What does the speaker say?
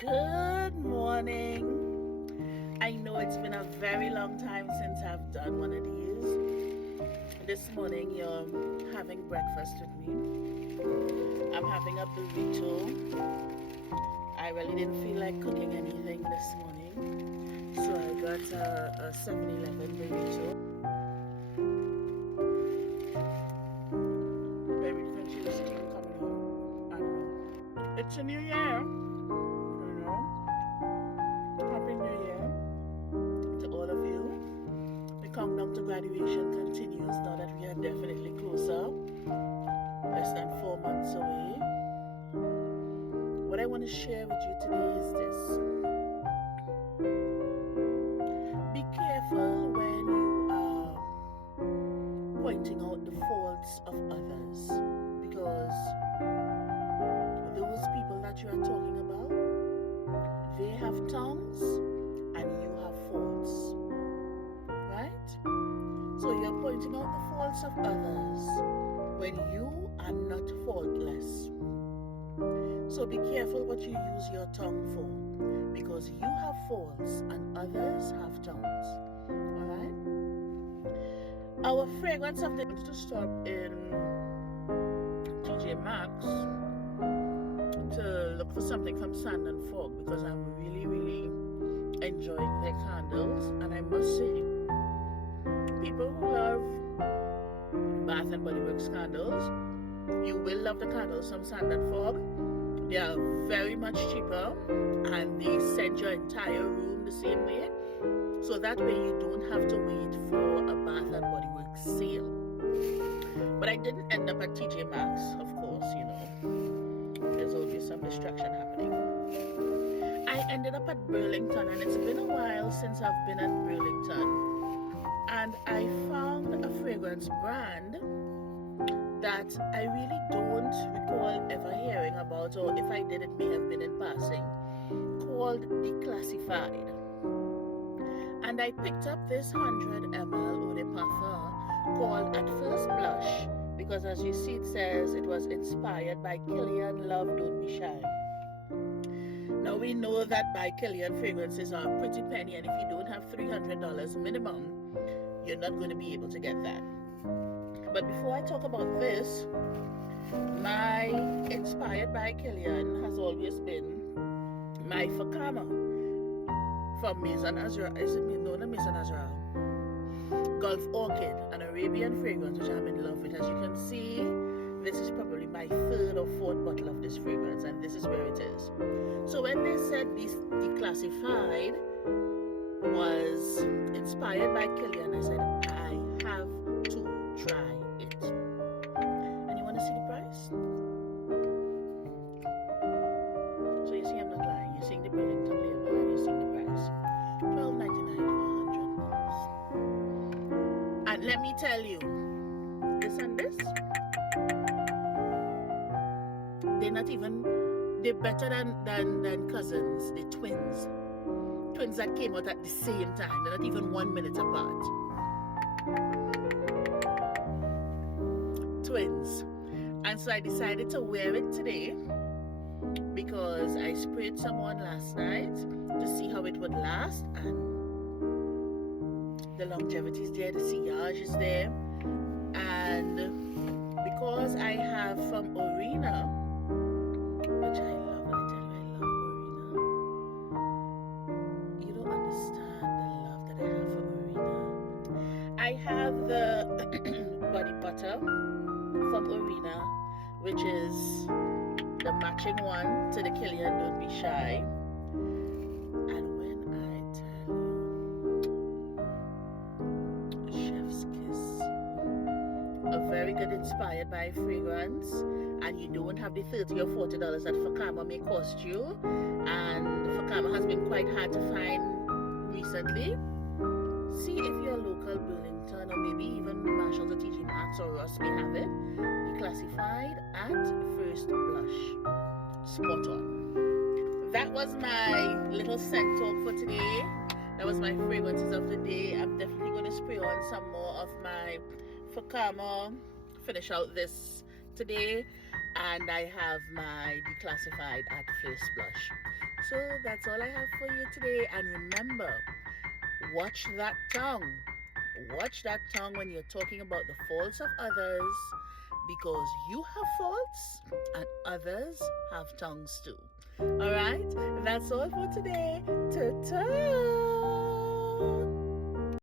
Good morning. I know it's been a very long time since I've done one of these. This morning you're having breakfast with me. I'm having a burrito. I really didn't feel like cooking anything this morning, so I got a 7-Eleven burrito. Maybe you can see the steam coming out. I don't know. It's a new year. Happy New Year to all of you. The countdown to graduation continues now that we are definitely closer, less than 4 months away. What I want to share with you today is this. Be careful when you are pointing out the faults of others, because those people that you are talking about, they have tongues and you have faults, right? So you're pointing out the faults of others when you are not faultless. So be careful what you use your tongue for, because you have faults and others have tongues. Alright? Our fragrance of the day to stop in TJ Maxx to look for something from Sand and Fog, because I'm really enjoying their candles. And I must say, people who love Bath and Body Works candles, you will love the candles from Sand and Fog. They are very much cheaper and they scent your entire room the same way, so that way you don't have to wait for a Bath and Body Works sale. But I didn't end up at TJ Maxx, of course, you know. There's always some distraction happening. I ended up at Burlington, and it's been a while since I've been at Burlington. And I found a fragrance brand that I really don't recall ever hearing about, or if I did, it may have been in passing, called Declassified. And I picked up this 100 ml eau de parfum called At First Blush, because as you see, it says it was inspired by Killian Love Don't Be Shy. Now we know that by Killian fragrances are a pretty penny, and if you don't have $300 minimum, you're not going to be able to get that. But before I talk about this, my inspired by Killian has always been my Fakama from Maison Azra. Is it known as Maison Azra? Gulf Orchid, an Arabian fragrance which I'm in love with. As you can see, this is probably my 3rd or 4th bottle of this fragrance, and this is where it is. So when they said this Declassified was inspired by Killian, I said, I have to try it. And you want to see the price? So you see, I'm not lying. You're seeing the Burlington label and you're seeing the price. $12.99 for 100 ml. And let me tell you, this and this, they're better than cousins. They're twins. Twins that came out at the same time. They're not even 1 minute apart. Twins. And so I decided to wear it today because I sprayed someone last night to see how it would last, and the longevity is there, the sillage is there. And because I have from Orina, which I love, when I tell you I love Orina, you don't understand the love that I have for Orina. I have the body butter from Orina, which is the matching one to the Killian Don't Be Shy. And when I tell you, chef's kiss, a very good inspired by fragrance, and you don't have the $30 or $40 that Fakama may cost you, and Fakama has been quite hard to find recently. See if your local Burlington or maybe even Marshalls or TJ Maxx or Ross may have it. Declassified At First Blush. Spot on. That was my little scent talk for today. That was my fragrances of the day. I'm definitely going to spray on some more of my Fakama, finish out this today, and I have my Declassified At First Blush. So that's all I have for you today. And remember, watch that tongue. Watch that tongue when you're talking about the faults of others, because you have faults and others have tongues too. All right, that's all for today. Ta-ta!